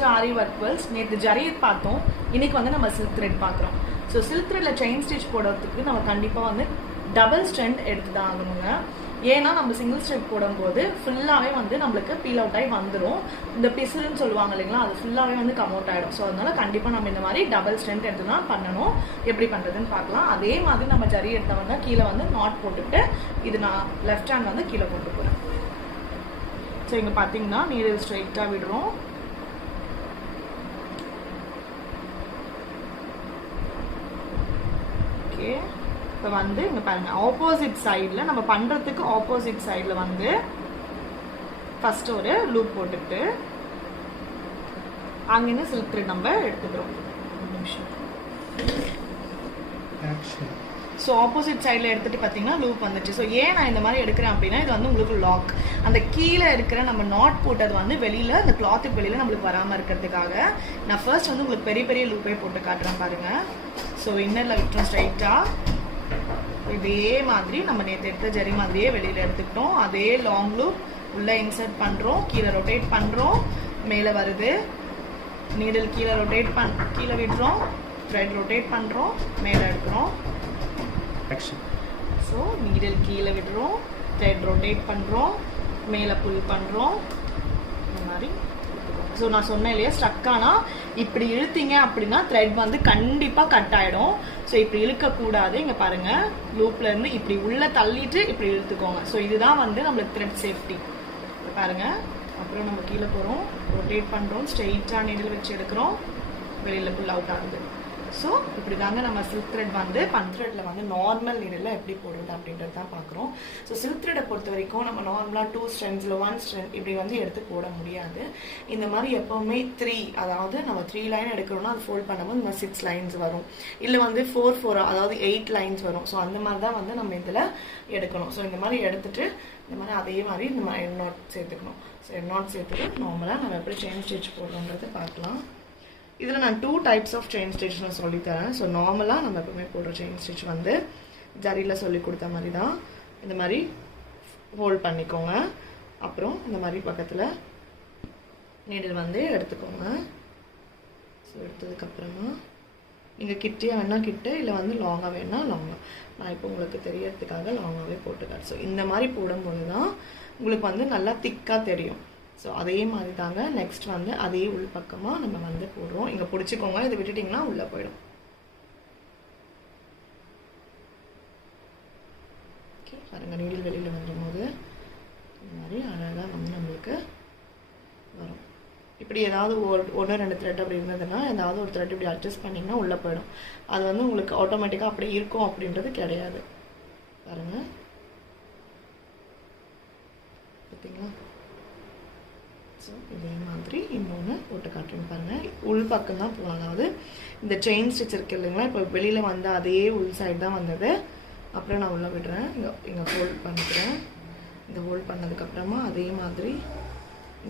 to Ari Work Worlds. நேற்று ஜரி பார்த்தோம். இன்னைக்கு வந்து நம்ம silk thread பார்க்குறோம். ஸோ silk threadல செயின் ஸ்டிச் போடுறதுக்கு நம்ம கண்டிப்பாக வந்து டபுள் ஸ்ட்ரென்த் எடுத்து தான் ஆகணுங்க. ஏன்னா நம்ம சிங்கிள் ஸ்ட்ரெச் போடும்போது ஃபுல்லாகவே வந்து நம்மளுக்கு பீல் அவுட் ஆகி வந்துடும். இந்த பிசுறுன்னு சொல்லுவாங்க இல்லைங்களா, அது ஃபுல்லாகவே வந்து கம் அவுட் ஆகிடும். ஸோ அதனால கண்டிப்பாக நம்ம இந்த மாதிரி டபுள் ஸ்ட்ரென்த் எடுத்து தான் பண்ணணும். எப்படி பண்ணுறதுன்னு பார்க்கலாம். அதே மாதிரி நம்ம ஜரி எடுத்தவங்க கீழே வந்து நாட் போட்டுக்கிட்டு இது நான் லெஃப்ட் ஹேண்ட் வந்து கீழே போட்டு போகிறேன். ஸோ இங்கே பார்த்தீங்கன்னா நீடில் ஸ்ட்ரைட்டாக விடுறோம். ஓகே, இப்போ வந்து இங்கே பாருங்க, ஆப்போசிட் சைடில் நம்ம பண்ணுறதுக்கு ஆப்போசிட் சைடில் வந்து ஃபஸ்ட்டு ஒரு லூப் போட்டுட்டு அங்கேருந்து சில்க் த்ரெட் நம்ம எடுத்துக்கிறோம். ஒரு நிமிஷம். ஸோ ஆப்போசிட் சைடில் எடுத்துகிட்டு பார்த்தீங்கன்னா லூப் வந்துச்சு. ஸோ ஏன் நான் இந்த மாதிரி எடுக்கிறேன் அப்படின்னா, இது வந்து உங்களுக்கு லாக், அந்த கீழே இருக்கிற நம்ம நாட் போட்டது வந்து வெளியில் அந்த கிளாத்துக்கு வெளியில் நம்மளுக்கு வராமல் இருக்கிறதுக்காக நான் ஃபர்ஸ்ட் வந்து உங்களுக்கு பெரிய பெரிய லூப்பே போட்டு காட்டுறேன் பாருங்கள். ஸோ இன்னரில் விட்டுறோம் ஸ்ட்ரைட்டாக. இதே மாதிரி நம்ம நேற்று எடுத்த ஜரி மாதிரியே வெளியில் எடுத்துக்கிட்டோம். அதே லாங் லூப் உள்ளே இன்சர்ட் பண்ணுறோம், கீழே ரொட்டேட் பண்ணுறோம், மேலே வருது, நீடில் கீழே ரொட்டேட் கீழே விடுறோம், த்ரெட் ரொட்டேட் பண்ணுறோம், மேலே எடுக்கிறோம். ஸோ நீடில் கீழே விடுறோம், த்ரெட் ரொட்டேட் பண்ணுறோம், மேலே புல் பண்ணுறோம், இந்த மாதிரி. ஸோ நான் சொன்னேன் இல்லையா, ஸ்ட்ரக்கானா இப்படி இழுத்தீங்க அப்படின்னா த்ரெட் வந்து கண்டிப்பாக கட் ஆகிடும். ஸோ இப்படி இழுக்கக்கூடாது. இங்கே பாருங்கள், லூப்லேருந்து இப்படி உள்ளே தள்ளிட்டு இப்படி இழுத்துக்கோங்க. ஸோ இதுதான் வந்து நம்மளுக்கு த்ரெட் சேஃப்டி. பாருங்கள். அப்புறம் நம்ம கீழே போகிறோம், ரொட்டேட் பண்ணுறோம், ஸ்ட்ரெயிட்டாக நீடில் வச்சு எடுக்கிறோம், வெளியில் புல் அவுட் ஆகுது. ஸோ இப்படி தாங்க நம்ம சில்க் த்ரெட் வந்து த்ரெட்டில் வந்து நார்மல் நீடில் எப்படி போடுறது அப்படின்றது தான் பார்க்குறோம். ஸோ சில்க் த்ரெட்டை பொறுத்த வரைக்கும் நம்ம நார்மலாக 2 ஸ்ட்ரென்த்ஸில் 1 ஸ்ட்ரென்த் இப்படி வந்து எடுத்து போட முடியாது. இந்த மாதிரி எப்போவுமே 3, அதாவது நம்ம 3 லைன் எடுக்கிறோம்னா அது ஃபோல்ட் பண்ணும்போது இந்த 6 லைன்ஸ் வரும், இல்லை வந்து 4 அதாவது 8 லைன்ஸ் வரும். ஸோ அந்த மாதிரி தான் வந்து நம்ம இதில் எடுக்கணும். ஸோ இந்த மாதிரி எடுத்துட்டு இந்த மாதிரி அதே மாதிரி இந்த மாதிரி எண்ட் நாட் சேர்த்துக்கணும். ஸோ எண்ட் நாட் சேர்த்துட்டு நார்மலாக நம்ம எப்படி செயின் ஸ்டிச் போடுறோன்றது பார்க்கலாம். இதில் நான் 2 டைப்ஸ் ஆஃப் செயின் ஸ்டிச் நான் சொல்லித்தரேன். ஸோ நார்மலாக நம்ம எப்பவுமே போடுற செயின் ஸ்டிச் வந்து ஜரியில் சொல்லி கொடுத்த மாதிரி தான் இந்த மாதிரி ஹோல்ட் பண்ணிக்கோங்க. அப்புறம் இந்த மாதிரி பக்கத்தில் நீடில் வந்து எடுத்துக்கோங்க. ஸோ எடுத்ததுக்கப்புறமா நீங்கள் கிட்டே வேணால் கிட்ட, இல்லை வந்து லாங்காக வேணால் லாங்காக. நான் இப்போ உங்களுக்கு தெரியறதுக்காக லாங்காகவே போட்டுக்கிறேன். ஸோ இந்த மாதிரி போடும்போது தான் உங்களுக்கு வந்து நல்லா திக்காக தெரியும். ஸோ அதே மாதிரி தாங்க நெக்ஸ்ட் வந்து அதே உள் பக்கமாக நம்ம வந்து போடுறோம். இங்கே பிடிச்சிக்கோங்க, இதை விட்டுட்டிங்கன்னா உள்ளே போயிடும். ஓகே, பாருங்க, நீடில் வெளியில் வந்துடும்போது இந்த மாதிரி அழகாக வந்து நம்மளுக்கு வரும். இப்படி ஏதாவது 1-2 த்ரெட் அப்படி இருந்ததுன்னா ஏதாவது ஒரு த்ரெட் இப்படி அட்ஜஸ்ட் பண்ணிங்கன்னா உள்ளே போயிடும். அது வந்து உங்களுக்கு ஆட்டோமேட்டிக்காக அப்படி இருக்கும் அப்படின்றது கிடையாது. பாருங்கள், பார்த்தீங்களா? ஸோ இதே மாதிரி இன்னொன்று போட்டு காட்டுறேன் பாருங்கள். உள் பக்கம் தான் போகணும், அதாவது இந்த செயின் ஸ்டிச் இருக்கு இல்லைங்களா, இப்போ வெளியில் வந்து அதே உள் சைடு தான் வந்தது. அப்புறம் நான் உள்ளே விடுறேன், இங்கே ஹோல்ட் பண்ணிக்கிறேன். இந்த ஹோல்ட் பண்ணதுக்கப்புறமா அதே மாதிரி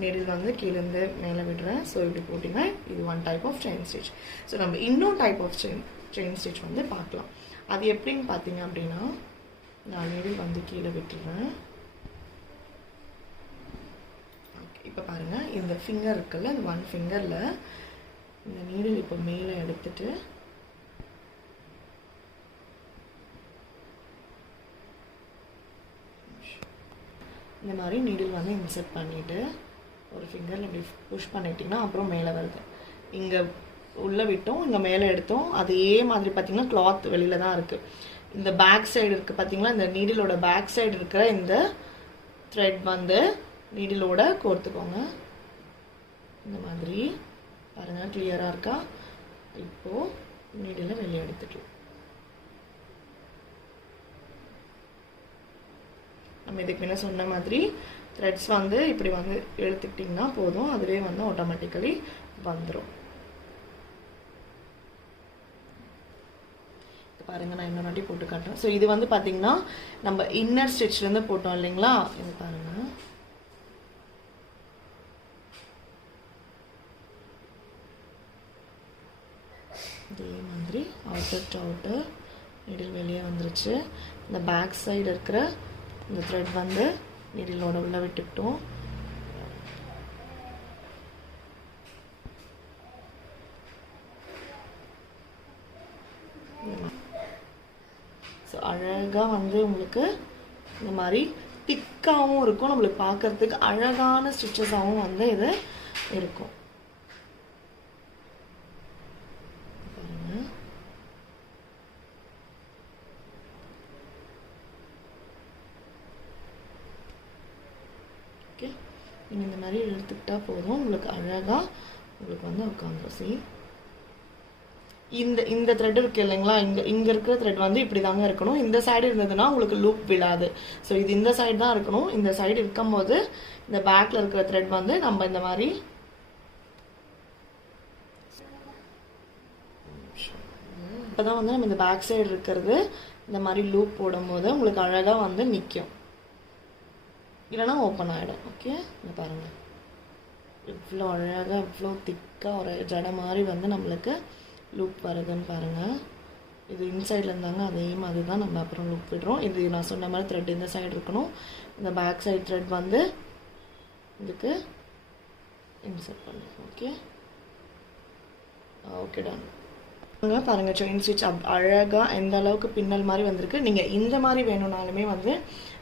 நீடில் வந்து கீழேருந்து மேலே விடுறேன். ஸோ இப்படி போட்டிங்கன்னா இது 1 type of chain stitch. So நம்ம இன்னொரு டைப் ஆஃப் செயின் ஸ்டிச் வந்து பார்க்கலாம். அது எப்படின்னு பார்த்தீங்க அப்படின்னா, நான் நீடில் வந்து கீழே விட்டுறேன். இப்போ பாருங்கள், இந்த ஃபிங்கர் இருக்குல்ல, இந்த 1 ஃபிங்கரில் இந்த நீடில் இப்போ மேலே எடுத்துட்டு இந்த மாதிரி நீடில் வந்து இன்சர்ட் பண்ணிவிட்டு ஒரு ஃபிங்கரில் இப்படி புஷ் பண்ணிட்டிங்கன்னா அப்புறம் மேலே வருது. இங்கே உள்ளே விட்டோம், இங்கே மேலே எடுத்தோம். அதே மாதிரி பார்த்திங்கன்னா கிளாத் வெளியில் தான் இருக்குது. இந்த பேக் சைடு இருக்குது பார்த்திங்களா, இந்த நீடிலோட பேக் சைடு இருக்கிற இந்த த்ரெட் வந்து நீடிலோட கோர்த்துக்கோங்க. இந்த மாதிரி பாருங்கள், கிளியராக இருக்கா? இப்போது நீடில் வெளியே எடுத்துக்கலாம். நம்ம இதுக்கு முன்ன சொன்ன மாதிரி த்ரெட்ஸ் வந்து இப்படி வந்து எடுத்துக்கிட்டிங்கன்னா போதும், அதுவே வந்து ஆட்டோமேட்டிக்கலி வந்துடும். பாருங்கள், நான் இன்னொரு வாட்டி போட்டு காட்டுறேன். ஸோ இது வந்து பார்த்திங்கன்னா நம்ம இன்னர் ஸ்டிச்லேருந்து போட்டோம் இல்லைங்களா, இது பாருங்கள். இதே மாதிரி அவுட்டர் டு அவுட்டர் நீடில் வெளியே வந்துருச்சு. இந்த பேக் சைடு இருக்கிற இந்த த்ரெட் வந்து நீடிலோட உள்ள விட்டுக்கிட்டோம். அழகாக வந்து உங்களுக்கு இந்த மாதிரி திக்காகவும் இருக்கும், நம்மளுக்கு பார்க்கறதுக்கு அழகான ஸ்டிச்சஸாகவும் வந்து இது இருக்கும். ஓகே, நீங்கள் இந்த மாதிரி இழுத்துக்கிட்டா போதும், உங்களுக்கு அழகாக உங்களுக்கு வந்து உட்காந்துரும். சரி, இந்த த்ரெட் இருக்கு இல்லைங்களா, இங்கே இருக்கிற த்ரெட் வந்து இப்படி தாங்க இருக்கணும். இந்த சைடு இருந்ததுன்னா உங்களுக்கு லூப் விழாது. ஸோ இது இந்த சைடு தான் இருக்கணும். இந்த சைடு இருக்கும்போது இந்த பேக்கில் இருக்கிற த்ரெட் வந்து நம்ம இந்த மாதிரி இப்போ தான் வந்து நம்ம இந்த பேக் சைடு இருக்கிறது இந்த மாதிரி லூப் போடும்போது உங்களுக்கு அழகாக வந்து நிற்கும், இல்லைனா ஓப்பன் ஆகிடும். ஓகே, இங்கே பாருங்கள் இவ்வளோ அழகாக இவ்வளோ திக்காக ஒரு ஜடை மாதிரி வந்து நம்மளுக்கு லூப் வருதுன்னு பாருங்கள். இது இன்சைடில் இருந்தாங்க, அதே மாதிரி தான் நம்ம அப்புறம் லூப் விடுறோம். இது நான் சொன்ன மாதிரி த்ரெட் இந்த சைடு இருக்கணும், இந்த பேக் சைடு த்ரெட் வந்து இதுக்கு இன்சர்ட் பண்ணுறோம். Okay okay done. பாருங்கள் செயின் ஸ்டிச் அழகாக எந்த அளவுக்கு பின்னல் மாதிரி வந்திருக்கு. நீங்கள் இந்த மாதிரி வேணும்னாலுமே வந்து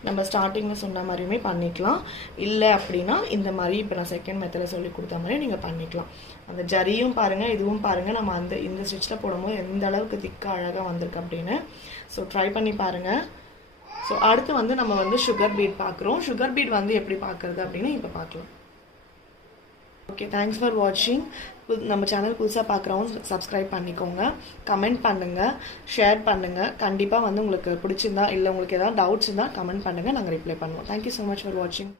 நம்ம ஸ்டார்டிங்கில் சொன்ன மாதிரியுமே பண்ணிக்கலாம். இல்லை அப்படின்னா இந்த மாதிரி இப்போ நான் செகண்ட் மெத்தடில் சொல்லி கொடுத்த மாதிரி நீங்கள் பண்ணிக்கலாம். அந்த ஜரியும் பாருங்கள், இதுவும் பாருங்கள், நம்ம இந்த ஸ்டிச்சில் போடும்போது எந்த அளவுக்கு திக்காக அழகாக வந்திருக்கு அப்படின்னு. ஸோ ட்ரை பண்ணி பாருங்கள். ஸோ அடுத்து வந்து நம்ம வந்து சுகர் பீட் பார்க்குறோம். சுகர் பீட் வந்து எப்படி பார்க்குறது அப்படின்னு இப்போ பார்க்கலாம். ஓகே, தேங்க்ஸ் ஃபார் வாட்சிங். நம்ம சேனல் புதுசாக பார்க்குறவங்க சப்ஸ்கிரைப் பண்ணிக்கோங்க, கமெண்ட் பண்ணுங்கள், ஷேர் பண்ணுங்கள். கண்டிப்பாக வந்து உங்களுக்கு பிடிச்சிருந்தா இல்லை உங்களுக்கு ஏதாவது டவுட்ஸ் இருந்தால் கமெண்ட் பண்ணுங்கள், நாங்கள் ரிப்ளை பண்ணுவோம். தேங்க்யூ ஸோ மச் ஃபார் வாட்சிங்.